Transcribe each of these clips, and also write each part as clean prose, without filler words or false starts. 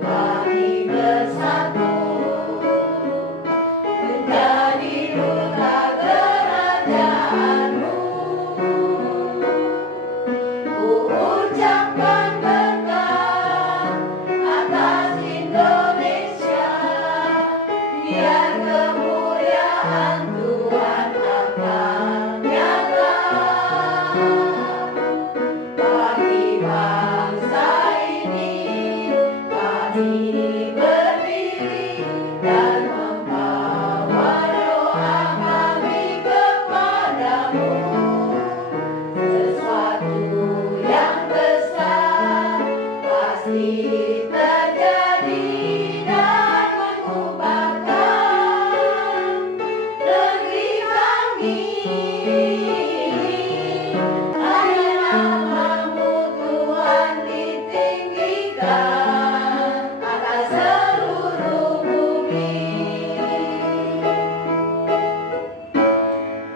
kami bersatu menjadi duta kerajaan-Mu. Ku ucapkan berkat atas Indonesia, biar kemuliaan Tuhan akan nyata bagi bangsa ini. Kami berdiri dan membawa doa kami kepadamu. Sesuatu yang besar pasti terjadi dan mengubahkan negeri kami. Hanya nama-Mu Tuhan ditinggikan atas seluruh bumi.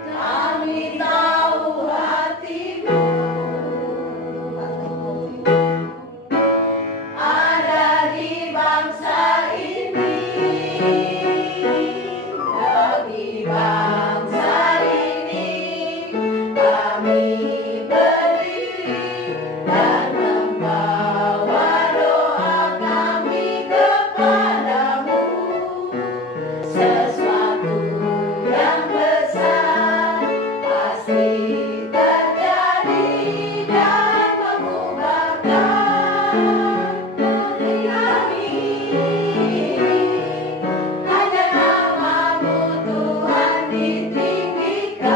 Kami tahu hati-Mu ada di bangsa ini, bagi bangsa ini kami berdiri dan membawa doa kami kepadamu. Sesuatu yang besar pasti terjadi dan mengubahkan negeri kami. Hanya nama-Mu Tuhan ditinggikan,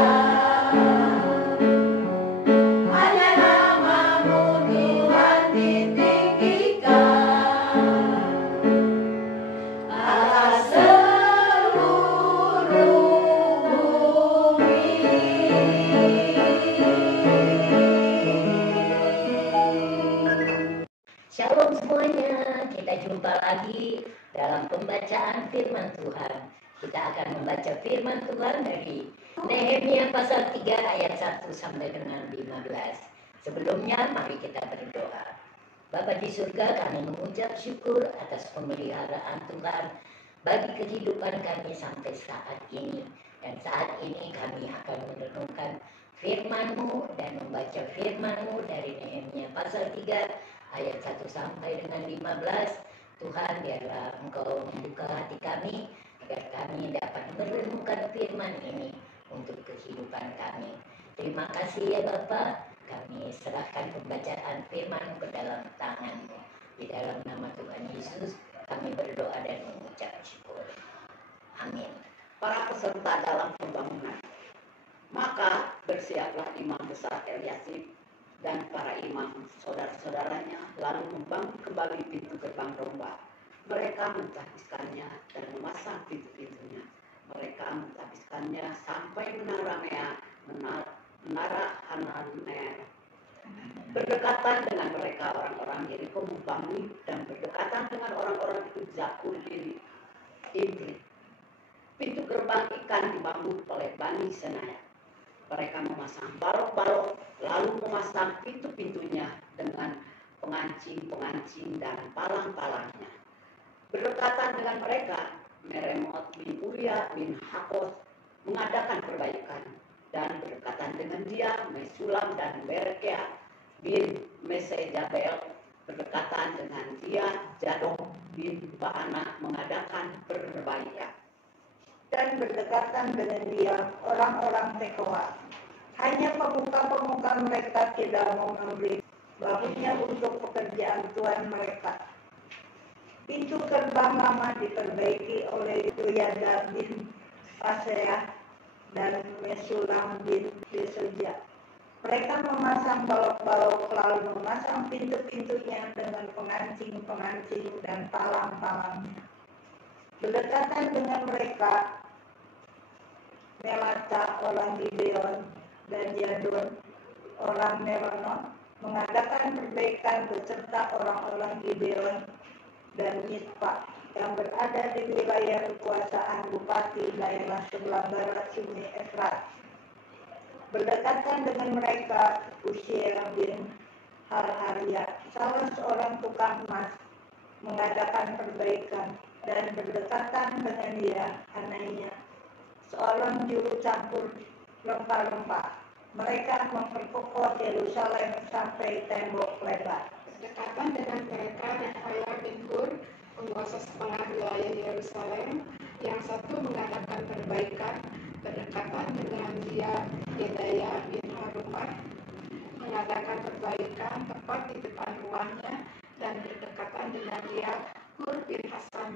hanya nama-Mu Tuhan ditinggikan atas seluruh bumi. Shalom semuanya, kita jumpa lagi dalam pembacaan firman Tuhan. Kita akan membaca firman Tuhan dari Nehemia pasal 3 ayat 1 sampai dengan 15. Sebelumnya mari kita berdoa. Bapa di surga, kami mengucap syukur atas pemeliharaan Tuhan bagi kehidupan kami sampai saat ini. Dan saat ini kami akan merenungkan firman-Mu dan membaca firman-Mu dari Nehemia pasal 3 ayat 1 sampai dengan 15. Tuhan, biarlah Engkau membuka hati kami agar kami dapat merenungkan firman ini untuk kehidupan kami. Terima kasih ya Bapa, kami serahkan pembacaan firman ke dalam tangan-Mu. Di dalam nama Tuhan Yesus kami berdoa dan mengucap syukur. Amin. Para peserta dalam pembangunan. Maka bersiaplah imam besar Eliasib dan para imam saudara-saudaranya lalu membangun kembali pintu gerbang domba. Mereka mentahbiskannya dan memasang pintu-pintunya. Mereka mentahbiskannya sampai menara Hananel. Berdekatan dengan mereka orang-orang Yeriko membangun, dan berdekatan dengan orang-orang itu Zakul bin Imri. Pintu gerbang ikan dibangun oleh Bani Senaya. Mereka memasang balok-balok, lalu memasang pintu-pintunya dengan pengancing-pengancing dan palang-palangnya. Berdekatan dengan mereka, Meremot bin Uria bin Hakos mengadakan perbaikan, dan berdekatan dengan dia, Mesulam dan Berekia bin Mesejabel. Berdekatan dengan dia, Jadok bin Baana mengadakan perbaikan. Dan berdekatan dengan dia orang-orang Tekoa. Hanya pemuka-pemuka mereka tidak mau memberi bahunya untuk pekerjaan Tuhan mereka. Pintu gerbang lama diperbaiki oleh Yoyada bin Paseah dan Mesulam bin Besoja. Mereka memasang balok-balok, lalu memasang pintu-pintunya dengan pengancing-pengancing dan palang-palangnya. Berdekatan dengan mereka, Melata orang Gibeon dan Jadon orang Meronoth mengadakan perbaikan beserta orang-orang Gibeon dan Mizpah yang berada di wilayah kekuasaan bupati daerah sebelah barat Sungai Efrat. Berdekatan dengan mereka, Uziel bin Harharia, salah seorang tukang emas, mengadakan perbaikan dan berdekatan dengan dia, anaknya, seorang juru campur rempah-rempah. Mereka memperkokoh Yerusalem sampai tembok lebar. Berdekatan dengan mereka Refaya bin Hur, penguasa setengah wilayah Yerusalem, yang satu mengadakan perbaikan. Berdekatan dengan dia Yedaya bin Harumah, mengadakan perbaikan tepat di depan rumahnya, dan berdekatan dengan dia Hur bin Hasan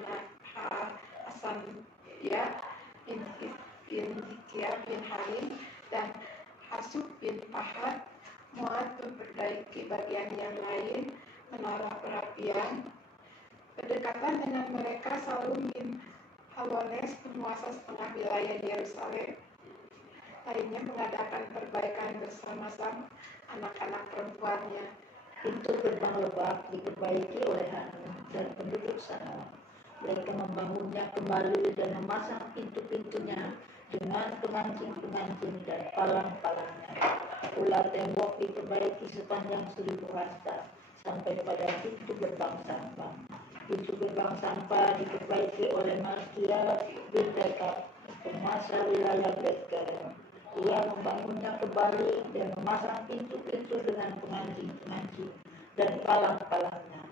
bin Hilkiah bin Harim dan Hasub bin Ahad. Muad memperbaiki bagian yang lain, menara perapian. Berdekatan dengan mereka Salum bin Halones, penguasa setengah wilayah Yerusalem, lainnya mengadakan perbaikan bersama-sama anak-anak perempuannya. Pintu gerbang lebak diperbaiki oleh Hanun dan penduduk sana. Mereka membangunnya kembali dan memasang pintu-pintunya dengan pengancing-pengancing dan palang-palangnya. Pula tembok diperbaiki sepanjang 1000 hasta sampai pada pintu gerbang sampah. Pintu gerbang sampah diperbaiki oleh Malkia bin Rekab, penguasa wilayah Betlehem. Ia membangunnya kembali dan memasang pintu-pintu dengan pengancing-pengancing dan palang-palangnya.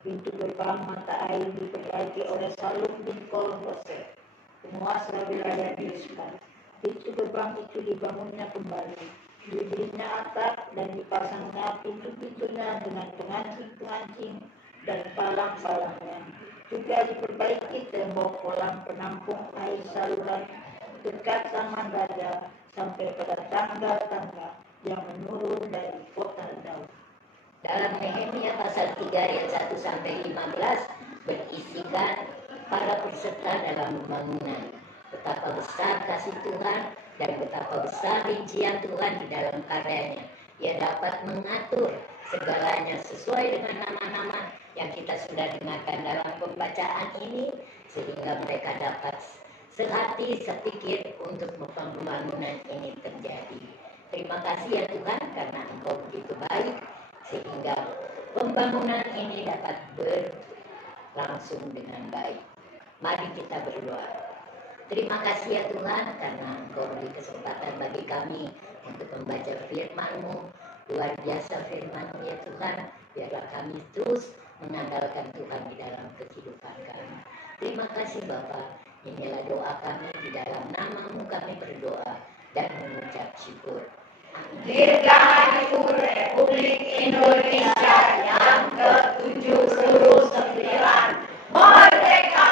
Pintu gerbang mata air diperbaiki oleh Salum bin Kol-Hosef, penguasa wilayah Mispa. Pintu gerbang itu dibangunnya kembali, diberinya atap dan dipasangnya pintu-pintunya dengan pengancing-pengancing dan palang-palangnya. Juga diperbaiki tembok kolam penampung air saluran dekat Taman Raja sampai pada tangga-tangga yang menurun dari kota Daud. Dalam Nehemia pasal 3 ayat 1 sampai 15 berisikan para peserta dalam pembangunan. Betapa besar kasih Tuhan dan betapa besar rincian Tuhan di dalam karyanya. Ia dapat mengatur segalanya sesuai dengan nama-nama yang kita sudah dengarkan dalam pembacaan ini, sehingga mereka dapat sehati sepikir untuk pembangunan ini terjadi. Terima kasih ya Tuhan, karena Engkau begitu baik sehingga pembangunan ini dapat berlangsung dengan baik. Mari kita berdoa. Terima kasih ya Tuhan, karena Engkau beri kesempatan bagi kami untuk membaca firman-Mu. Luar biasa firman-Mu ya Tuhan, biarlah kami terus mengandalkan Tuhan di dalam kehidupan kami. Terima kasih Bapa. Inilah doa kami, di dalam nama-Mu kami berdoa dan mengucap syukur. Dirgahayu Republik Indonesia yang ke-79 Merdeka!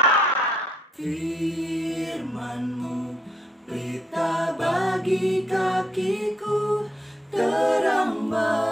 Firman-Mu berita bagi kakiku, terang bagi